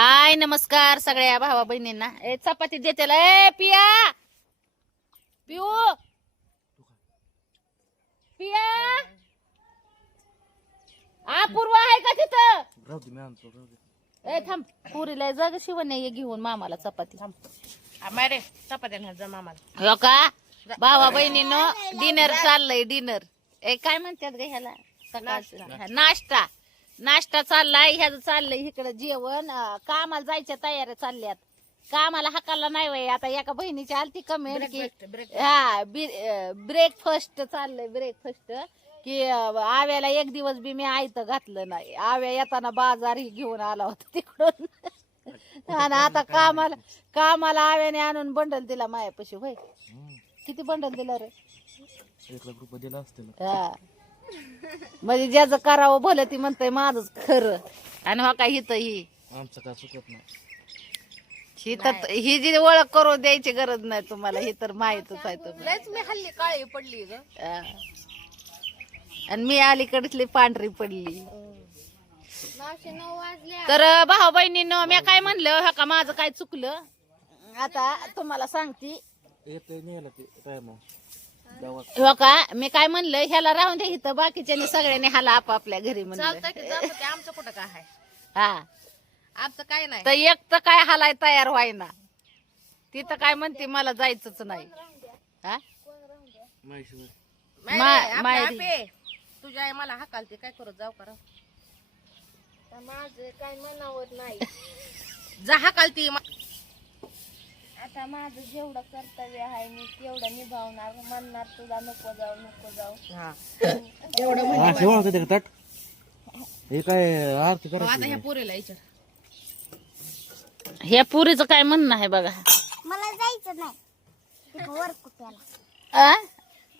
हाय नमस्कार सगळ्या भावा बहिणींना. ए चपाती देतेला. ए पिया पिऊ पिया अपूर्व आहे का तिथं? ए थांब पुरीला जग शिवण्या ये घेऊन मामाला चपाती. मारे चपात्या जा मामाला. हो का भावा बहिणीनं डिनर चाललंय डिनर. ए काय म्हणतात ग ह्याला? सकाळचं नाश्ता नाश्ता चाललाय. ह्याचं चाललंय इकडं जेवण. कामाला जायच्या तयाऱ्या चालल्यात. कामाला हकाला नाही वय. आता एका बहिणीची आलती कमेंट की हा ब्रेकफास्ट चाललंय ब्रेकफास्ट की आव्याला एक दिवस बी मी आयतं घातलं नाही. आव्या येताना बाजार ही घेऊन आला होता तिकडून आणि आता कामाला आव्याने आणून बंडल दिला मायापाशी. होय किती बंडल दिलं रे? 1 लाख रुपये दिला असतील. हा म्हणजे ज्याचं करावं भलं ती म्हणतंय माझंच खरं. आणि हो का हित ही आमचं काय चुकत नाही. ही तर ही जी ओळख करून द्यायची गरज नाही तुम्हाला. ही तर माहितच आहे तुम्हाला. लयच मी हल्ली काळी पडली ग. आणि मी अलीकडली पांढरी पडली. 9 वाजले. तर भाऊ बहिणीनं मी काय म्हणलं हो का माझं काय चुकलं आता तुम्हाला सांगते. येतोय नाही ते टाइम हो का मी काय म्हणलं ह्याला राहून द्या इथं बाकीच्यानी सगळ्यांनी हाला आपापल्या घरी म्हणलं. चालतंय की जातं ते. आमचं कुठं काय आहे? हा आमचं काय नाही. तर एक तर काय हालाय तयार व्हायना. ती तर काय म्हणते मला जायचंच नाही. हा मायरी तुझ्या आई मला हाकालते काय करत जाऊ करा. माझं काय मनावर नाही. जा हाकालती. आता माझं जेवढं कर्तव्य आहे मी तेवढं निभावणार. म्हणणार तुला नको जाऊ नको जाऊ. हा शेवळ ताट हे काय आरती आता करायची. ह्या पोरीला विचार. ह्या पुरीचं काय म्हणणं आहे बघा. मला जायचं नाही वरकुट्याला. आ?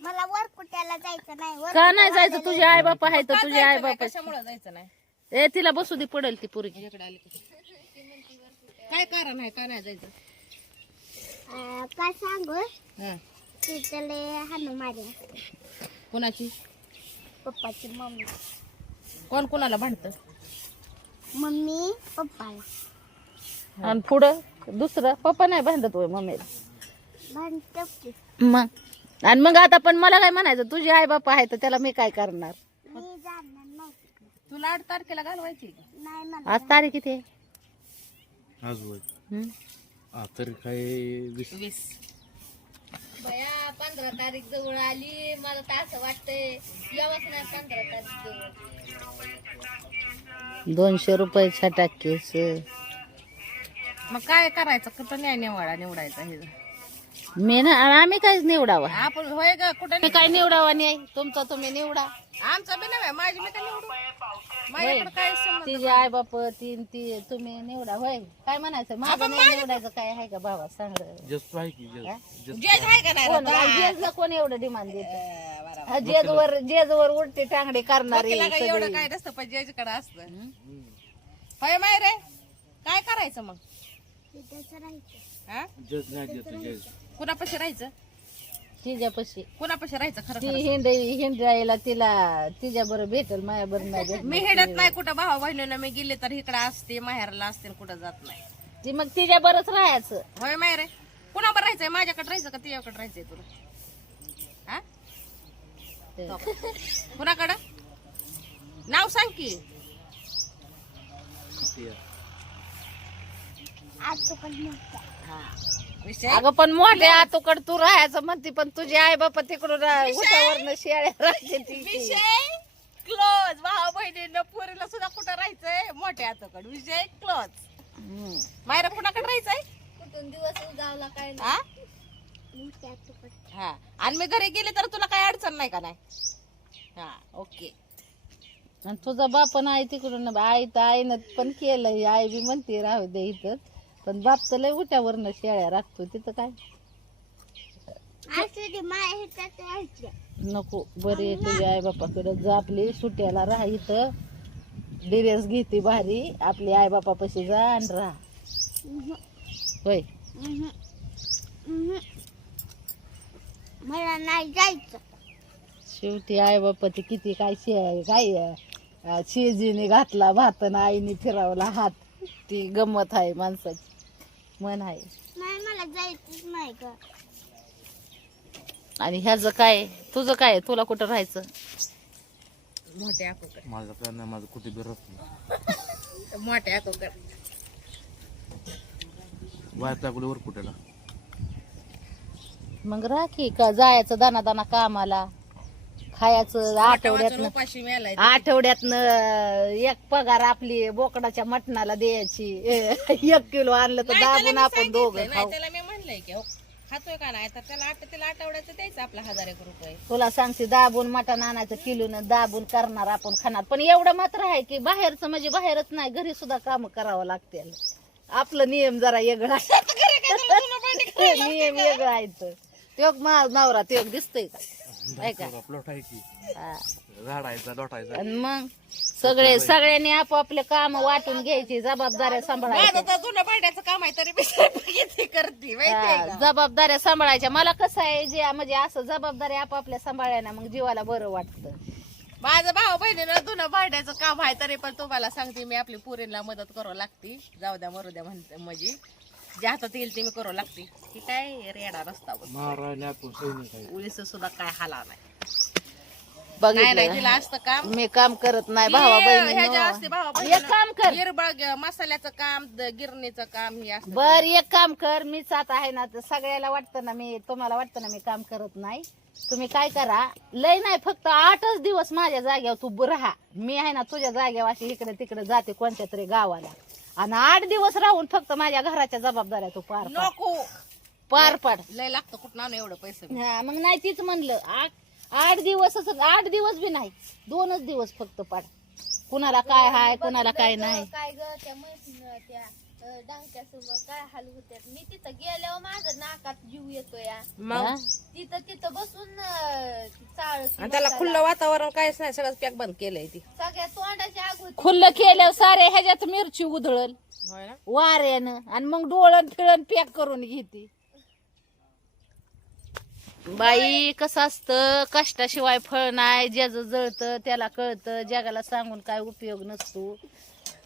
मला वरकुट्याला जायचं नाही. का नाही जायचं? तुझे आई बापा आहे तर तुझे आई बापा. कशामुळे जायचं नाही? ए तिला बसू दे पडेल ती पुरगी. इकडे आली की. काय कारण आहे? का नाही जायचं? काय सांगू हा. तिथले हाणू मारे कुणाची? पप्पाची मम्मी. कोण कोणाला भांडत? मम्मी पप्पाला आणि पुढं दुसरं पप्पा नाही भांडत होय मम्मीला. भांडतो की. मग आणि मग आता पण मला काय म्हणायचं तुझे आई बापा आहे तर त्याला मी काय करणार? मी जाणार नाही तिकडे. तुला 8 तारखेला घालवायची का? नाही मला आज तारीख किती आहे? आज होय. हं? तर काय 20 बया 15 तारीख जवळ आली. मला तर असं वाटतंय यावंच नाही 15 तारीख जवळ. 200 रुपयाच्या टाकेस. मग काय करायचं? कुठं न्याय निवडायचा हे? मी ना आम्ही काय निवडावा? आपण होय ग कुठं मी काय निवडावा नाही. तुमचा तुम्ही निवडा. आमचा बी नाही माझी मी काय निवडू. माझ्याकडे काय संबंध? तिचे आई बाप ती तुम्ही निवडा. होय काय म्हणायचं? माझं नाही निवडायचं काय आहे का बाबा सांग. जस्ट आहे की जस्ट जज आहे का नाही? कोण जेजला कोण एवढं डिमांड देत? जेजवर उलटी टांगडी करणारी वकिला काय एवढं सगळी. काय नसतं पण जजकडे असतं. होय माय रे काय करायचं मग? तिथंच राहायचं. हा जस्ट नाही देत जस्ट. कुणापाशी राहायचं? तिच्यापाशी कुणापाशी राहायचं खरं ती खरं? हिंडायला तिला तिच्या बरोबर भेटल माझ्या बरोबर नाही भेटत. मी हिडत नाही कुठं भावा बहिणीनं मी गेले तर इकडे असते माहेरला असते कुठं जात नाही. ती मग तिच्या बरंच राहायचं. होय माय रे कुणाबर राहायचंय? माझ्याकडे राहायचं का तिच्याकडे राहायचंय तुला? हा कुणाकडं नाव सांग की. आज तू पण नव्हता. विषय अगं पण मोठ्या आतोकड तू राहायचं म्हणते पण तुझे आई बापा तिकडून उठावरनं शेळ्या राहते ती. विषय क्लोज. भावा बहिणीनं पोरीला सुद्धा कुठं राहायचंय? मोठ्या हाताकडे. विषय क्लोज. हम्म. मायरा कुणाकडे राहायचंय? कुठून दिवस उजावला काय हा नव्हत्या तू पण. हा आणि मी घरी गेले तर तुला काय अडचण नाही का? नाही. हा ओके. आणि तुझा बाप नाही तिकडून आई तर आईनं पण केलंय. आई बी म्हणते राहू दे इथं पण बाप तर लय उठावरनं शेळ्या राखतो तिथं काय असू दे माझ्या ह्याच्यात राहायचं. नको. बरे तुझ्या आई बापाकडे जा आपली सुट्याला राहा इथं. डिरेस घेते भारी आपली आई बापापाशी जा आणि राहा. होय मला नाही जायचं. शेवटी आई बापा ते किती काय काय शेजीने घातला भात आणि आईने फिरवला हात. ती गंमत आहे माणसाची, मन आहे. नाही मला जायचंच नाही का. आणि ह्याचं काय, तुझं काय, तुला कुठं राहायचं? मोठे आकोकर माझा प्लॅन नाही, माझं कुठे बी राहत मोठे आकोकर वाय टाकले वर कुठेला. मग राखी का जायचं दाना दाना कामाला, खायचं आठवड्यातनं, उपाशी मेलाय आठवड्यातनं एक पगार आपली बोकडाच्या मटणाला द्यायची. 1 किलो आणलं तर दाबून आपण दोघं खाऊ. त्याला मी म्हणलंय की हो, खातोय का नाही तर त्याला आठवड्याचं द्यायचं आपला 1000 रुपये. तुला सांगते दाबून मटण आणायचं किलोनं, दाबून करणार आपण खाणार. पण एवढं मात्र आहे की बाहेरचं म्हणजे बाहेरच नाही, घरी सुद्धा काम करावं लागते. आपलं नियम जरा वेगळा, नियम वेगळा आहे. तो नवरा तो दिसतोय का? प्लॉट आहे की हा. झाडायचा लोटायचा. आणि मग सगळ्यांनी आपापले काम वाटून घ्यायची, जबाबदाऱ्या सांभाळायच्या. माझं तर जुनं भांड्याचं काम आहे तरी मी करते माहितीये हा, का? जबाबदाऱ्या सांभाळायच्या. मला कसं आहे जे म्हणजे असं जबाबदाऱ्या आपापल्या सांभाळल्या ना, मग जीवाला बरं वाटतं. माझं भाऊ बहिणीनं जुनं भांड्याचं काम आहे तरी पण तुम्हाला सांगते मी आपली पुरीला मदत करावं लागते. जाऊ द्या मरू द्या म्हणते, म्हणजे जे हातात येईल ते मी करावं लागते. की काय रेडा रस्ता महाराज आपण सैनिक आहे. उलीस सुद्धा काय हाला नाही. बघितलं नाही तिला असतं काम. मी काम करत नाही, भावा ह्याच्या असते भावा बहिणी. एक काम कर, गिरबळ मसाल्याचं काम, गिरणीचं काम हे असतं. बर एक काम कर, मीच आता आहे ना, तर सगळ्याला वाटतं ना, मी तुम्हाला वाटतं ना मी काम करत नाही. तुम्ही काय करा, लय नाही फक्त 8च दिवस माझ्या जागेवर तू राहा. मी आहे ना तुझ्या जागेवर अशी इकडे तिकडे जाते कोणत्या तरी गावाला, आणि 8 दिवस राहून फक्त माझ्या घराच्या जबाबदाऱ्या तू पार पाड. नको पार पाड. लय लागतं कुठं आणू एवढं पैसे. हा, मग नाही तीच म्हणलं 8 दिवस, 8 दिवस बी नाही, 2च दिवस फक्त पाड. कुणाला काय हाय, कुणाला काय नाही. काय ग त्या म्हशीनं त्या डांक्यासमोर काय हाल होत्यात. मी तिथं गेल्यावर माझं नाकात जीव येतो या. हा? तिथं बसून चाळ आणि त्याला खुल्लं वातावरण काहीच नाही, सगळं पॅक बंद केलंय ती. सगळ्या तोंडाची आग होती. खुल्लं केल्यावर सारे ह्याच्यात मिरची उधळल होय ना? वाऱ्यानं, आणि मग डोळण फिळण पॅक करून घेते. बाई कसं असतं, कष्टाशिवाय फळ नाही. ज्याचं जळतं त्याला कळतं, जगाला सांगून काय उपयोग नसतो.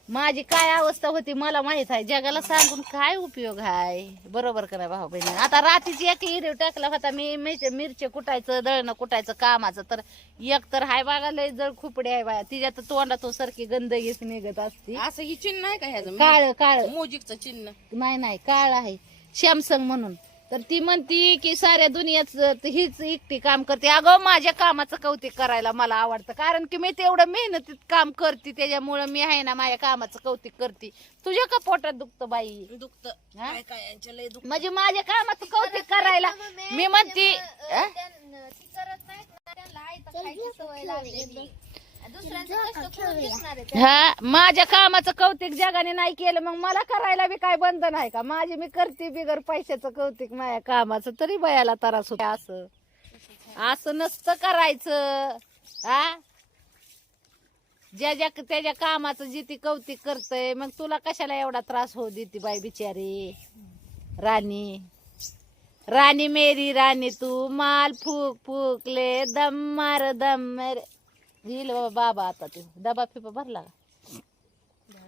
माझी काय अवस्था होती मला माहित आहे, जगाला सांगून काय उपयोग आहे. बरोबर करा भाऊ बहिणी. आता रात्रीची एक व्हिडिओ टाकला होता मी, मिरची कुटायचं, दळणं कुटायचं कामाचं, तर एक तर हाय बघा लय जळ खुपडी आहे बाया, तिच्यात तोंडातून सारखी गंदगीच निघत असते. असं ही चिन्ह आहे का ह्याचं? काळ काळ म्युझिकचं चिन्ह. नाही काळ आहे, सॅमसंग म्हणून. तर ती म्हणती की साऱ्या दुनियाच हीच एकटी काम करते. अगं माझ्या कामाचं कौतुक करायला मला आवडतं, कारण की मी तेवढं मेहनतीत काम करते, त्याच्यामुळं मी आहे ना माझ्या कामाचं कौतुक करते. तुझ्या का पोटात दुखतं बाई? दुखत हा? काय काय यांच्या लय दुखत. म्हणजे माझ्या कामाचं कौतुक करायला मी म्हणते ती करत नाहीत ना, त्यांना आयतं खायची सवय लागलेली. दुसऱ्यांचं कष्ट करून दिसणार आहे. हा, माझ्या कामाचं कौतुक जगाने नाही केलं, मग मला करायला बी काय बंधन आहे का? माझे मी करते बिगर पैशाचं कौतुक माझ्या कामाचं, तरी बयाला त्रास होतो. असं असं नसतं करायचं. हा, ज्या त्याच्या कामाचं जी ती कौतुक करतय, मग तुला कशाला एवढा त्रास होऊ देते बाई बिचारी. राणी राणी मेरी राणी तू माल फूक फूकले दम मार दम मार. येईल बाबा आता ते डबा फिबा भरला का?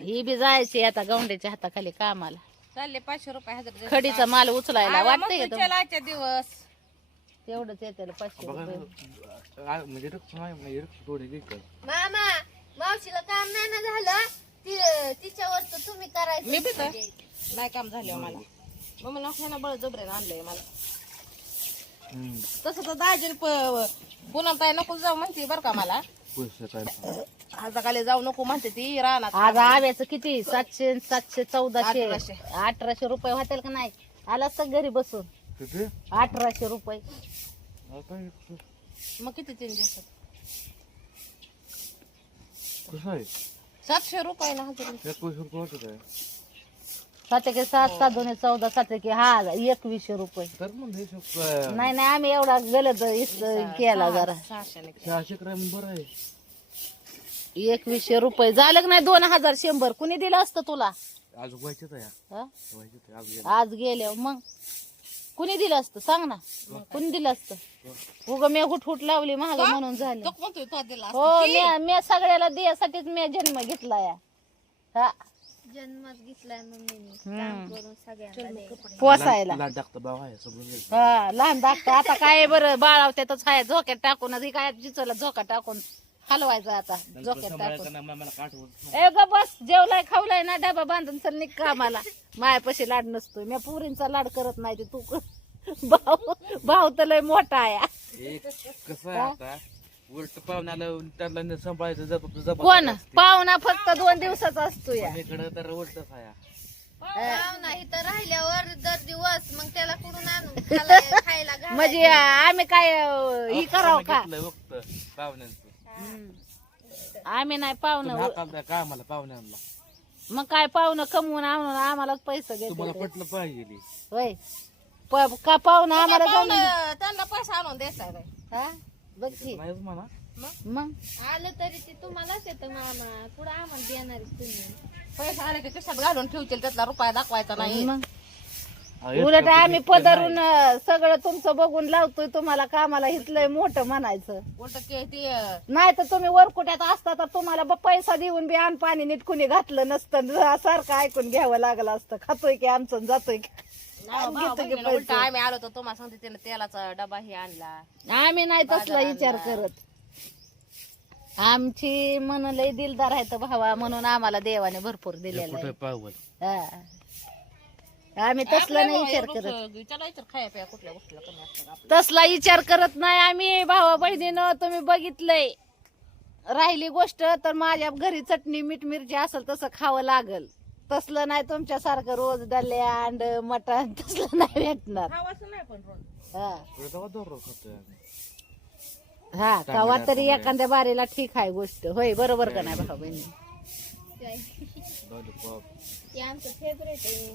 ही बी जायची आता गौंड्याच्या हाताखाली कामाला. चालले 500 रुपये 1000. खडीचा माल उचलायला वाटतंय का चला आजच्या दिवस तेवढंच येते 500 बघा रुपये. म्हणजे रक्त नाही, म्हणजे रक्त थोडे विकत. मामा मावशीला काम नाही ना झालं, तिच्यावर तर तुम्ही करायचं. मी बी तर नाही काम झालं मला. मग मला ना बळजबरीने आणलंय मला. तसं तर दाजीन पुन्हा ताई नको जाऊ म्हणते बरं का मला. पैसे काय हाताखाली जाऊ नको म्हणते ती रानात. आज आव्याचं किती 700 700 1400 1800. 1800 रुपये होतील का नाही? आला तर घरी बसून किती 1800 रुपये. आता मग किती 3 दिवसात? कसं आहे 700 रुपये ना 1000 रुपये. 21 रुपये वाटत आहे. 7 के 7 7 2 14 7 के 2100 रुपये. तर म्हणजे नाही नाही आम्ही एवढा गलत केला जरा. 600 ने. 600 ग्रॅम बरं आहे. 2100 रुपये झालं का नाही? 2100 कुणी दिलं असतं तुला? आज व्हायचेच आहे हा? व्हायचेच आहे. आज गेलं. आज गेल्या मग कुणी दिलं असतं सांग ना, कुणी दिलं असतं? उगा मी हुट लावली महाग म्हणून झालं. तो म्हणतोय तो दिला हो, मी सगळ्याला द्यासाठीच मी जन्म घेतला या. हा, जन्मच घेतलाय मम्मीने काम करून सगळ्यांना द्यायला. पोसायला लाट टाकतं भाव आहे समजून घ्यायचं. हा लहान धाकटं आता काय बरं बाळावत्यातच हाय झोक्यात टाकून काय जिचला झोका टाकून हलवायचं आता झोक्यात टाकून. सांभाळायचं ना मला काठवत ए ग बस जेवलाय खावलाय ना डबा बांधून चल निघ कामाला. मायापाशी लाड नसतोय मी पुरींचा लाड करत नाही ते तू भाऊ भाऊ तर लय मोठा आहे. एक कसं आहे आता उलट पाहुण्याला त्यांना सांभाळायचं जबाबदारी कोण असते. पाहुणा फक्त 2 दिवसाचा असतो या. पण इकडं तर उलटच आहे. पाहुणा इथं राहिल्यावर दर दिवस मग त्याला कुठून आणून खायला घालायचं. म्हणजे आम्ही काय ही करावं का? घेतलंय वक्त पाहुण्यांचं आम्ही नाही पाहुणं हाताला कामाला पाहुण्यांना मग काय पाहुणं कमवून आणून आम्हाला पैसे तुम्हाला घेतो पटलं पाहिजे. होय का पाहुणं आम्हाला पाहुणं त्यांना पैसा आणून द्यायचा रे. हा बघ की. नाहीच म्हणा मग आलं तरी ते तुम्हालाच येतं मामा पुढे आम्हाला देणार तुम्ही. पैसा आले की कशात घालून ठेवतील त्यातला रुपया दाखवायचा नाही. मग उलट आम्ही पदरून सगळं तुमचं बघून लावतोय तुम्हाला कामाला हितलंय मोठं म्हणायचं. उलट ते नाही तर तुम्ही वरकुट्यात असता तर तुम्हाला पैसा देऊन बी अन्न पाणी नीट कुणी घातलं नसतं. सारखं ऐकून घ्यावं लागलं असतं. खातोय की आमचं आणि जातोय की. उलट आम्ही आलो तर तुम्हाला सांगते त्यानं तेलाचा डबा हे आणला. आम्ही नाही तसला विचार करत. आमची मन लय दिलदार आहे तर भावा म्हणून आम्हाला देवाने भरपूर दिलेलं कुठे आहे. पाहू हा. आम्ही तसला नाही विचार करत. त्याला इतर खाया प्या कुठल्या गोष्टीला कमी असतात आपलं. तसला विचार करत नाही आम्ही भावा बहिणीनं. तुम्ही बघितलंय राहिली गोष्ट तर माझ्या घरी चटणी मीठ मिरची असेल तसं खावं लागल. तसलं नाही तुमच्यासारखं रोज डल्ल्या अंड मटण तसलं नाही भेटणार. खावाचं नाही पण रोज. हा दररोज खातोय आम्ही. हा कवा तरी एखाद्या बारीला ठीक आहे गोष्ट. होय बरोबर का नाही भावा बहिणी. लॉलीपॉप. ते आमचं फेवरेट आहे.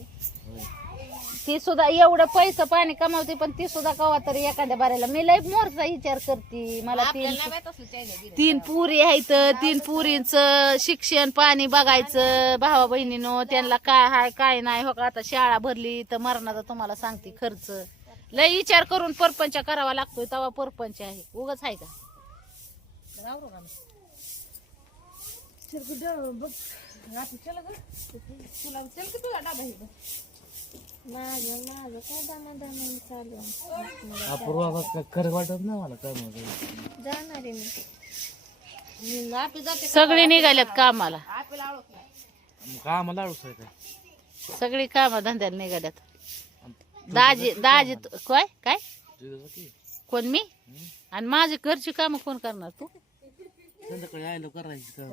होय. ती सुद्धा एवढं पैसे पाणी कमावते पण ती सुद्धा कवा तरी एखाद्या बारीला. मी लय मोरचा विचार करते. मला आपल्याला नाही माहित असलं चायना बिर्याणी. 3 पुरी आहेत. 3 पुरींचं शिक्षण पाणी बघायचं भावा बहिणीनं. त्यांना काय हाय काय नाही. हो का आता शाळा भरली तर मरणाचा तुम्हाला सांगते खर्च लय विचार करून परपंच करावा लागतोय. तेव्हा परपंच आहे उगाच आहे का. आवरू का मग? रात्री चला गं. तुला चल की तुला डबा हे बघ. माझं काय दामादामाने चालू आहे. अपूर्वा खरं वाटत नाही मला काय म्हणतो. जाणार आहे मी. मी आपली जाते सगळी निघाल्यात कामाला. आपल्याला आवडत नाही. कामाला अडूस आहे काय सगळी काम धंद्याला निघाल्यात. दाजी दाजी काय काय तुझं की कोण मी आणि माझी घरची कामं कोण करणार तू. संध्याकाळी आयलो करायची काम.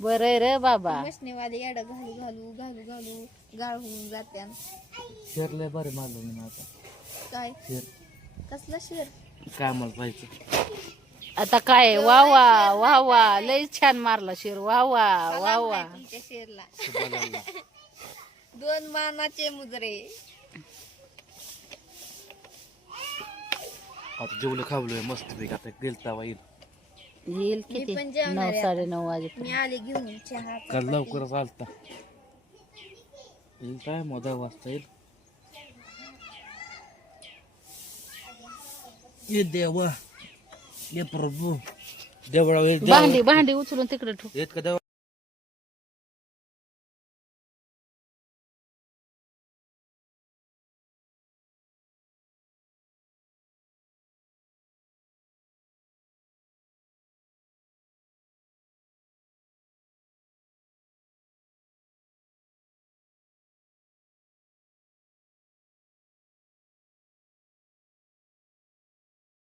बरं रे बाबा. मशनीवाले येडं घालू घालू घालू घालू गाळ होऊन जात्या. शेरलंय बरे मारलं मी आता. काय शेर कसला शेर. कामाला पाहिजे. आता काय वा वा वा वा लय छान मारला शिर. वा वा वा वा. तुमच्या शेरला बघायला. 2 मानाचे मुजरे. आता जेवलं खावलोय मस्त पैकी. आता गेलता येईल. येईल किती पण जेवणार 9 9:30 वाजेपर्यंत. मी आले घेऊन चहा. काल लवकरच आलता. येईल काय मग 10 वाजता येईल. ये देवा ये प्रभू देवळा येईल. भांडी उचलून तिकडे ठेव. येत का देवा.